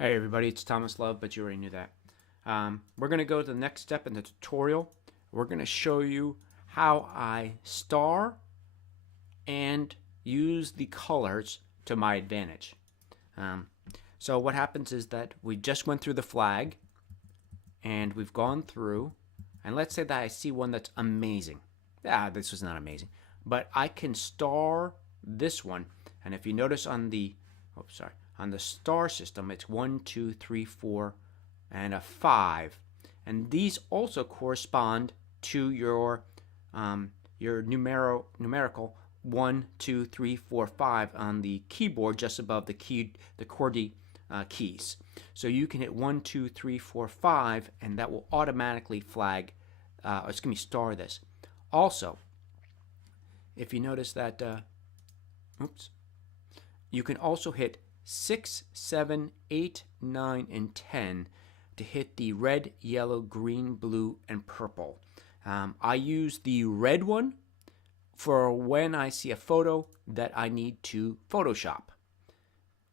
Hey everybody, it's Thomas Love, but you already knew that. We're going to go to the next step in the tutorial. We're going to show you how I star and use the colors to my advantage. So what happens is that we just went through the flag and we've gone through, and let's say that I see one that's amazing. This was not amazing, but I can star this one. And if you notice on the, on the star system, it's 1, 2, 3, 4, and a 5. And these also correspond to your numerical 1, 2, 3, 4, 5 on the keyboard just above the QWERTY keys. So you can hit 1, 2, 3, 4, 5, and that will automatically star this. Also, if you notice that, you can also hit 6, 7, 8, 9, and 10 to hit the red, yellow, green, blue, and purple. I use the red one for when I see a photo that I need to Photoshop.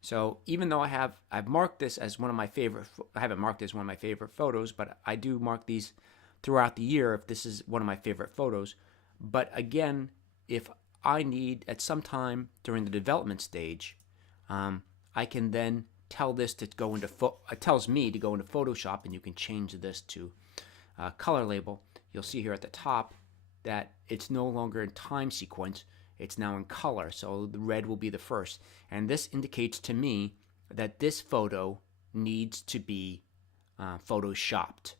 So even though I've marked this as one of my favorite, I haven't marked this as one of my favorite photos, but I do mark these throughout the year if this is one of my favorite photos. But again, if I need at some time during the development stage, I can then tell this to go into it tells me to go into Photoshop, and you can change this to color label. You'll see here at the top that it's no longer in time sequence, it's now in color, so the red will be the first, and this indicates to me that this photo needs to be photoshopped.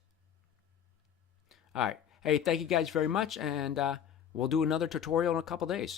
Alright, hey, thank you guys very much, and we'll do another tutorial in a couple days.